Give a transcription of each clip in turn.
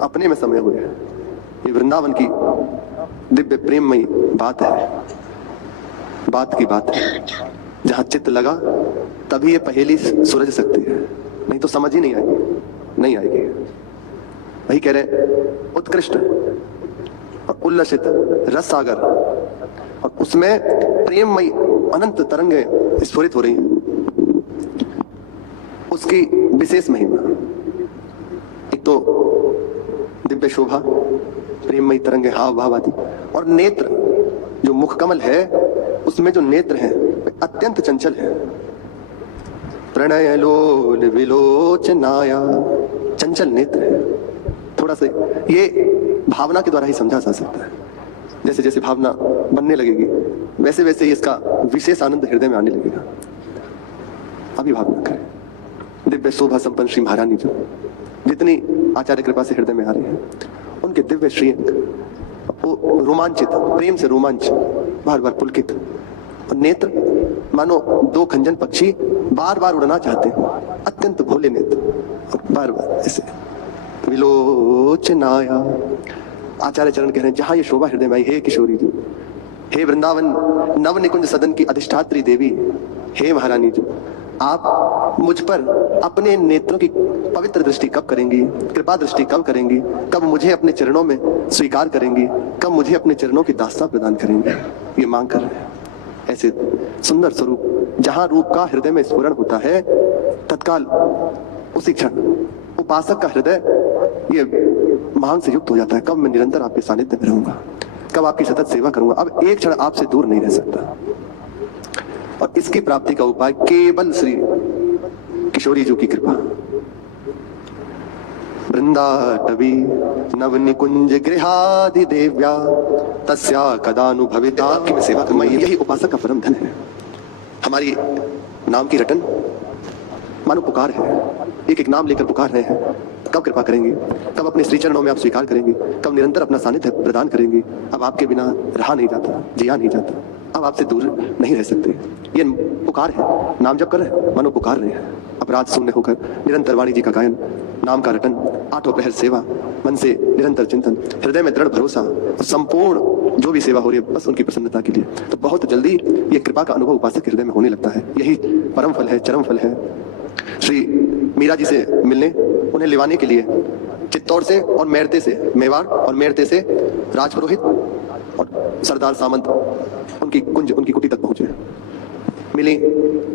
अपने में समय हुए हैं। ये वृंदावन की दिव्य प्रेममयी बात है, बात की बात है। जहां चित्त लगा तभी ये पहेली सुलझ सकती है, नहीं तो समझ ही नहीं आएगी, नहीं आएगी। वही कह रहे उत्कृष्ट और उल्लसित रस सागर, और उसमें प्रेममयी अनंत तरंगें स्फुरित हो रही हैं। उसकी विशेष महिमा, एक तो दिव्य शोभा, प्रेममयी तरंगे, हाव भाव आदि, और नेत्र, जो मुख कमल है उसमें जो नेत्र हैं अत्यंत चंचल है। प्रणय लोल विलोचनाया, चंचल नेत्र है। थोड़ा सा ये भावना के द्वारा ही समझा जा सकता है। जैसे जैसे भावना बनने लगेगी वैसे वैसे ही इसका विशेष आनंद हृदय में आने लगेगा। अभी भावना करें, दिव्य शोभा संपन्न श्री महारानी जो जितनी आचार्य कृपा से हृदय में आ रही है, उनके दिव्य श्रीअंग वो रोमांचित, प्रेम से रोमांच, बार बार पुलकित, और नेत्र मानो दो खंजन पक्षी बार बार उड़ना चाहते हैं, अत्यंत भोले नेत्र, और बार बार ऐसे विलोचनाया। आचार्य चरण कह रहे हैं जहां ये शोभा हृदय में आई, हे किशोरी जी, हे वृंदावन नव निकुंज सदन की अधिष्ठात्री देवी, हे महारानी जी, आप मुझ पर अपने नेत्रों की पवित्र दृष्टि कब करेंगी, कृपा दृष्टि कब करेंगी, कब मुझे अपने चरणों में स्वीकार करेंगी, कब मुझे अपने चरणों की दास्ता प्रदान करेंगी, ये मांग कर रहे हैं। ऐसे सुंदर स्वरूप जहां रूप का हृदय में स्फुरण होता है, तत्काल उसी क्षण उपासक का हृदय ये मांग से युक्त हो जाता है, कब मैं निरंतर आपके सानिध्य में रहूंगा, कब आपकी सतत सेवा करूंगा, अब एक क्षण आपसे दूर नहीं रह सकता। और इसकी प्राप्ति का उपाय केवल श्री किशोरी जी की कृपा। वृंदाटवी नव निकुंज गृहादि देव्या तस्या कदानुभविता। आपकी मैं सेवा करूंगा, यही उपासक का परम धन है। हमारी नाम की रटन मानो पुकार है, एक एक नाम लेकर पुकार रहे हैं, कब कृपा करेंगे, कब अपने श्री चरणों में आप स्वीकार करेंगे, कब निरंतर अपना सानिध्य प्रदान करेंगे। अब आपके बिना रहा नहीं जाता, जिया नहीं जाता, अब आपसे दूर नहीं रह सकते। ये पुकार है, नाम जप कर रहे हैं, मनो पुकार रहे हैं। अपराध शून्य होकर निरंतर वाणी जी का गायन, नाम का रटन, आठों प्रहर सेवा, मन से निरंतर चिंतन, हृदय में दृढ़ भरोसा, और संपूर्ण जो भी सेवा हो रही है बस उनकी प्रसन्नता के लिए, तो बहुत जल्दी ये कृपा का अनुभव उपासक के हृदय में होने लगता है। यही परम फल है, चरम फल है। श्री मीरा जी से मिलने, उन्हें लिवाने के लिए चित्तौड़ से और मेरते से, मेवाड़ और मेरते से राजपुरोहित और सरदार सामंत उनकी कुंज, उनकी कुटी तक पहुंचे, मिले,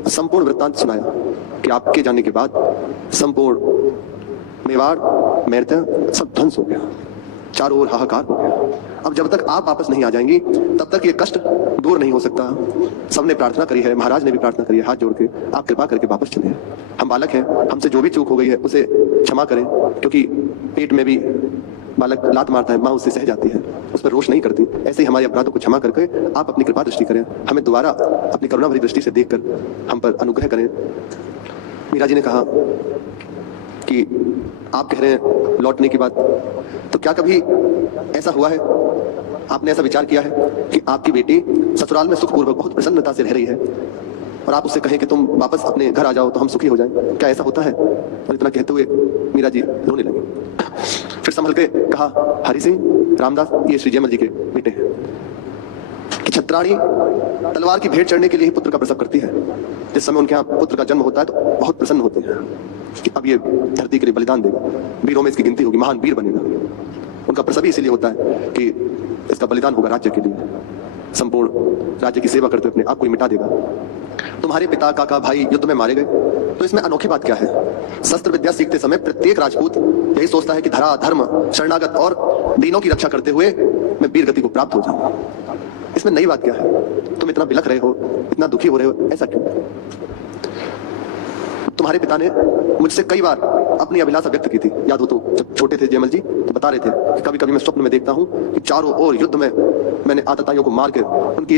संपूर्ण वृत्तांत सुनाया कि आपके जाने के बाद संपूर्ण मेवाड़ मेरते सब ध्वंस हो गया, चारों ओर हाहाकार हो गया। अब जब तक आप वापस नहीं आ जाएंगी तब तक ये कष्ट दूर नहीं हो सकता। सबने प्रार्थना करी है, महाराज ने भी प्रार्थना करी है, हाथ जोड़ के आप कृपा करके वापस चले। हम बालक हैं, हमसे जो भी चूक हो गई है उसे क्षमा करें, क्योंकि पेट में भी बालक लात मारता है, माँ उससे सह जाती है, उस पर रोष नहीं करती। ऐसे ही हमारे अपराधों को क्षमा करके आप अपनी कृपा दृष्टि करें, हमें दोबारा अपनी करुणा भरी दृष्टि से देखकर हम पर अनुग्रह करें। मीरा जी ने कहा कि आप कह रहे हैं लौटने की बात, तो क्या कभी ऐसा हुआ है, आपने ऐसा विचार किया है कि आपकी बेटी ससुराल में सुखपूर्वक बहुत प्रसन्नता से रह रही है और आप उससे कहें कि तुम वापस अपने घर आ जाओ तो हम सुखी हो जाएं, क्या ऐसा होता है? और इतना कहते हुए मीरा जी रोने लगे। फिर संभल के कहा, हरि सिंह रामदास ये श्री जयमल जी के बेटे हैं कि छत्राणी तलवार की भेंट चढ़ने के लिए ही पुत्र का प्रसव करती है। जिस समय उनके यहाँ पुत्र का जन्म होता है तो बहुत प्रसन्न होते हैं कि अब ये धरती के लिए बलिदान देगा, वीरों में इसकी गिनती होगी, महान वीर बनेगा। उनका प्रसव इसीलिए होता है कि इसका बलिदान होगा राज्य के लिए, संपूर्ण राज्य की सेवा करते हुए अपने आप को ही मिटा देगा। तुम्हारे पिता, काका, भाई युद्ध में मारे गए, तो इसमें अनोखी बात क्या है? शस्त्र विद्या सीखते समय प्रत्येक राजपूत यही सोचता है कि धरा, धर्म, शरणागत और दीनों की रक्षा करते हुए मैं वीर गति को प्राप्त हो जाऊं। इसमें नई बात क्या है? तुम इतना बिलख रहे हो, इतना दुखी हो रहे हो, ऐसा क्यों? तुम्हारे पिता ने मुझसे कई बार अपनी अभिलाषा व्यक्त की थी, याद हो तो जब छोटे थे जयमल जी तो बता रहे थे कि कभी कभी मैं स्वप्न में देखता हूं कि चारों ओर युद्ध में मैंने आतताइयों को मार के उनकी